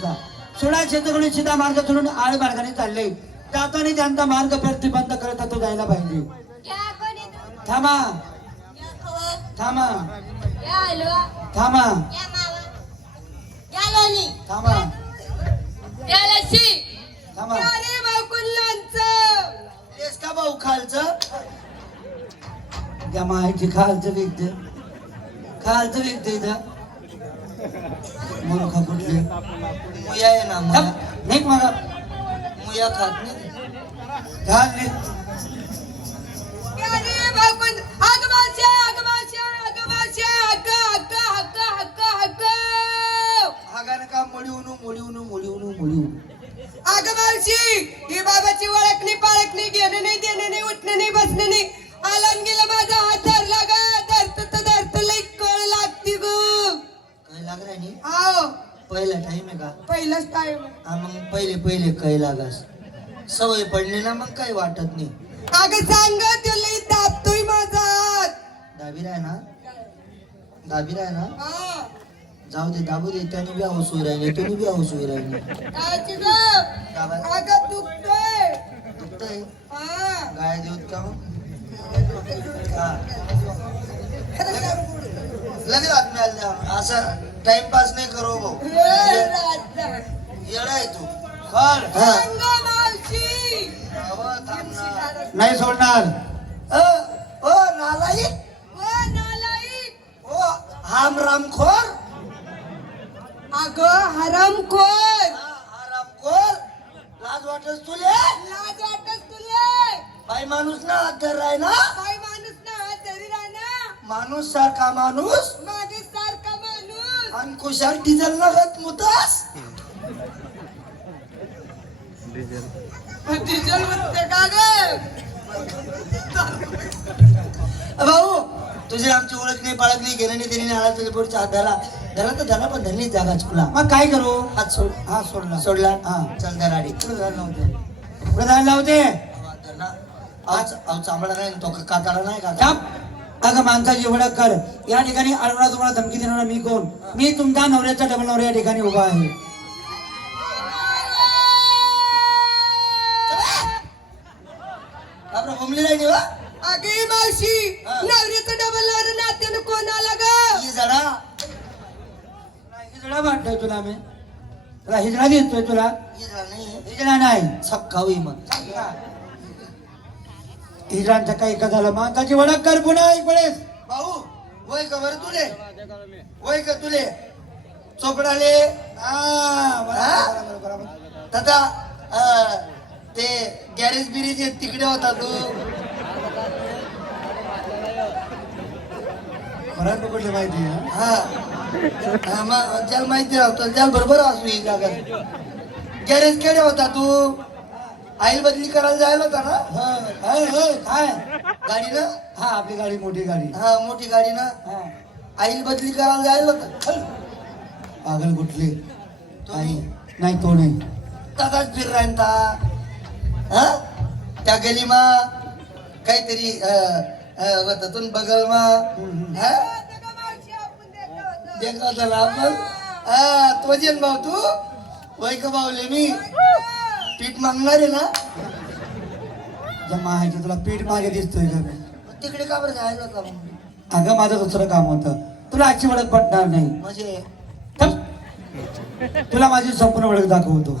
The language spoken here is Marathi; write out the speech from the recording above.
सोळा शेतकरी सीधा मार्ग सोडून आळ मार्गाने चालले जाताना त्यांचा मार्ग प्रतिबंध करत तो जायला पाहिजे. थांबा थांबा थांबा थांबा थांबा का भाऊ खालचं त्या माहिती खालचं विकते खालचं विकते इथं मूर्ख कुठले मुया आहे ना नाही मला मुया खात नाही खात नाही ही बाबाची ओळखणी पाळखणी घेणं नाही देणं नाही उठणं नाही बसणं नाही आलान गेला माझा हात धरला ग धरत लई कळ लागती ग काय लागला नाही आओ पहिला टाइम आहे का पहिलाच टाइम मग पहिले काय लागास सवय पडली ना मग काही वाटत नाही. अगं सांग ते लई दाबतोय माझा हात दाबीर आहे ना दाबीर आहे ना हा जाऊ दे दाबू दे त्याने बी आऊस होई राहिली तुम्ही बी आऊस होई राहिली काची ग अगं दुखतोय दुखतंय हा गाय देऊत का मग हा. लगेच आत्म्या असं टाइमपास नाही करू भाऊ येडा आहे तू खर नाही सोडणार ओ नालायक ओ हाम रामखोर अगं हरामखोर हरामखोर लाज वाटत तुले लाज वाटत तुले बाई माणूस ना अधर राय ना बाई माणूस ना तरी राहना माणूस सारखा माणूस माणूस सारखा माणूस आणि कुशाल डिझेल लागत मुतास डिझेल म्हणते का ग भाऊ तुझी आमची ओळख नाही पाळख नाही घेणं नाही देणे आला तुझ्या पुढच्या हात धरा धरा तर धरा पण धरली जागा चुकला मग काय करू हात सोड हा सोडला सोडला हा चल दराडी पुढे जायला लावते पुढे जायला लावते आज चांबडा नाही तो काताडा नाही का अगं माणसाची ओळख कर या ठिकाणी आळवडा तुम्हाला धमकी देणार मी कोण मी तुमच्या नवऱ्याचा डबल नवरा या ठिकाणी उभा आहे. भूमली नाही वा अगे मावशी नवऱ्याचं डबल नवरा नात्यानं कोण आला ग हिजडा हिजडा वाटतोय तुला मी तुला हिजडा दिसतोय तुला हिजडा नाही सक्का होई मग हिजडांचा काही का झालं माणसाची ओळख कर पुन्हा एक वेळेस भाऊ वय का बरं तुले वय का तुले चोपडाले तथा ते गॅरेज बिरेज तिकडे होता तू बरं कुठले माहिती हा मग ज्याला माहिती राहतो ज्याला बरोबर असू ही जागा गॅरेज केडे होता तू आईल बदली करायला जायला होता ना काय गाडी ना हा आपली गाडी मोठी गाडी हा मोठी गाडी ना आईल बदली करायला जायला होता पागल कुठले नाही तो नाही तसाच फिर राहता हा त्या गलीमा काहीतरी होता तू बगल मा देखा झाला आपण तो जेन भाऊ तू वय का भाऊले मी पीठ मागणार आहे ना जमा आहे तुला पीठ मागे दिसतोय का तिकडे का बरं जायला का अगं माझं दुसरं काम होतं तुला आजची ओळख पटणार नाही म्हणजे तुला माझी संपूर्ण ओळख दाखवतो.